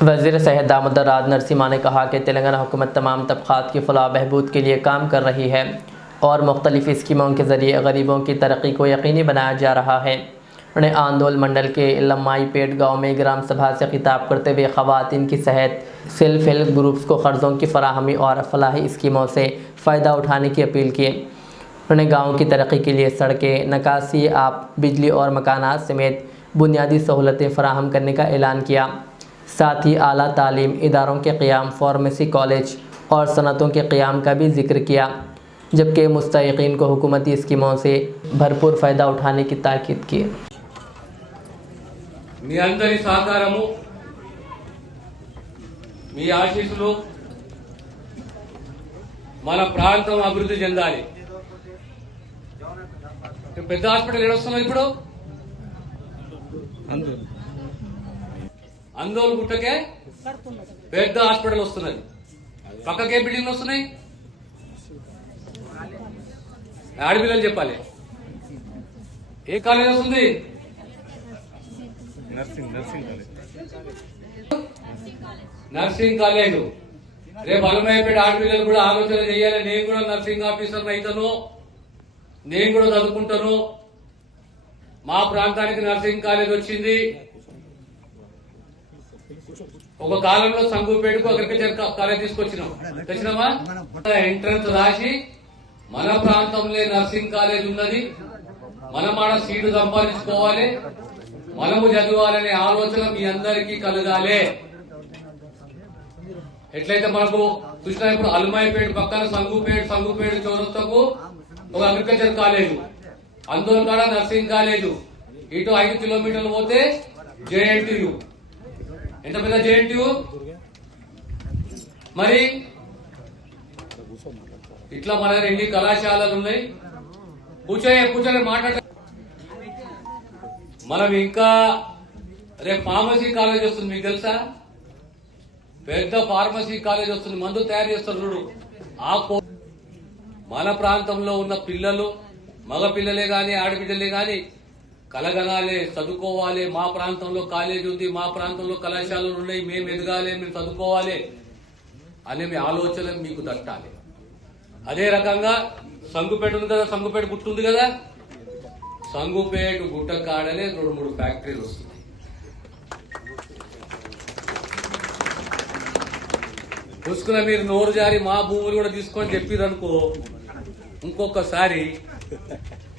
वज़ीर सेहत दामोदर राज नरसिम्हा ने कहा कि तेलंगाना हुकूमत तमाम तबक़ात की फलाह बहबूद के लिए काम कर रही है और मुख्तलिफ़ स्कीमों के ज़रिए गरीबों की तरक्की को यकीनी बनाया जा रहा है। उन्हें आंदोल मंडल के लम्माईपेट गाँव में ग्राम सभा से खिताब करते हुए ख़वातीन की सेहत, सेल्फ हेल्प ग्रुप्स को क़र्ज़ों की फ़राहमी और फलाही स्कीमों से फ़ायदा उठाने की अपील की। उन्होंने गाँव की तरक्की के लिए सड़कें, निकासी, आब, बिजली और मकानात समेत बुनियादी सहूलतें फ़राहम करने का ऐलान किया। साथ ही आला तालीम इदारों के क़याम, फार्मेसी कॉलेज और सनतों के क़याम का भी जिक्र किया, जबकि मुस्तहिक़ीन को हुकूमती स्कीमों से भरपूर फ़ायदा उठाने की ताकीद की। మీ అందరి సహకారము, మీ ఆశీస్సులు మన ప్రాంతం అభివృద్ధి చెందాలి. పెద్ద హాస్పిటల్ ఏడొస్తున్నది ఇప్పుడు అందోల్ గుట్టకే పెద్ద హాస్పిటల్ వస్తున్నది. పక్కకే బిల్డింగ్ వస్తున్నాయి. ఆడపిల్లలు చెప్పాలి ఏ కాలేజ్ వస్తుంది? Nursing college. రేపు అలమయ్యపేట ఆడపిల్లలు కూడా ఆలోచన చేయాలి. నేను కూడా నర్సింగ్ ఆఫీసర్ అయితాను, నేను కూడా చదువుకుంటాను. మా ప్రాంతానికి నర్సింగ్ కాలేజ్ వచ్చింది. ఒక కాలంలో సంగూపేటకు అగ్రికల్చర్ కాలేజ్ తెచ్చినామా? ఎంట్రన్స్ రాసి మన ప్రాంతంలో నర్సింగ్ కాలేజ్ ఉన్నది, మనం ఆడ సీటు సంపాదించుకోవాలి, మనము చదవాలనే ఆలోచన మీ అందరికీ కలగాలి. ఎట్లయితే మనకు చూసినా ఇప్పుడు అల్మాయిపేట పక్కన సంగూపేట చౌరస్తకు ఒక అగ్రికల్చర్ కాలేజ్, అందరూ కాడ నర్సింగ్ కాలేజ్, ఇటు 5 కిలోమీటర్లు పోతే జేఎన్టీయు. ఎంత పెద్ద జేఎన్టీయు! మరి ఇట్లా మన ఎన్ని కళాశాలలు ఉన్నాయి. కూర్చొని మాట్లాడ. మనం ఇంకా రేపు ఫార్మసీ కాలేజ్ వస్తుంది, మీకు తెలుసా? పెద్ద ఫార్మసీ కాలేజ్ వస్తుంది, మందు తయారు చేస్తారు చూడు. మన ప్రాంతంలో ఉన్న పిల్లలు, మగ పిల్లలే గాని ఆడపిల్లలే గాని కలగనాలి, చదువుకోవాలి. మా ప్రాంతంలో కాలేజ్ ఉంది, మా ప్రాంతంలో కళాశాలలు ఉన్నాయి, మేము ఎదగాలి, మేము చదువుకోవాలి అనే మీ ఆలోచన మీకు దట్టాలి. అదే రకంగా సంగుపేట ఉంది కదా, సంగుపేట గుట్టుంది కదా, సంగుపేట గుట్ట కాడనే 2-3 ఫ్యాక్టరీలు వస్తున్నాయి. పుష్కుల మీరు నోరు జారి మా భూములు కూడా తీసుకొని చెప్పిరనుకో, ఇంకొకసారి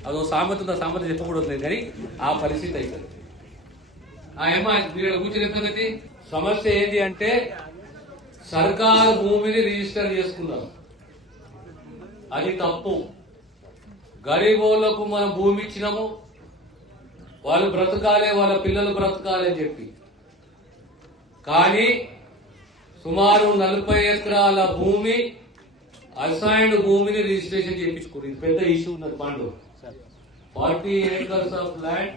అదో సామెత చెప్పకూడదు కానీ ఆ పరిస్థితి అవుతుంది. మీరు కూర్చుని సమస్య ఏంటి అంటే సర్కారు భూమిని రిజిస్టర్ చేసుకున్నారు, అది తప్పు. గరీబోళ్లకు మనం భూమి ఇచ్చినాము, వాళ్ళు బ్రతకాలే, వాళ్ళ పిల్లలు బ్రతకాలి అని చెప్పి. కానీ సుమారు 40 ఎకరాల భూమి, అసైన్డ్ భూమిని రిజిస్ట్రేషన్ చేయించుకున్నారు. ఇది పెద్ద ఇష్యూ ఉన్నది. Pandu 40 acres of land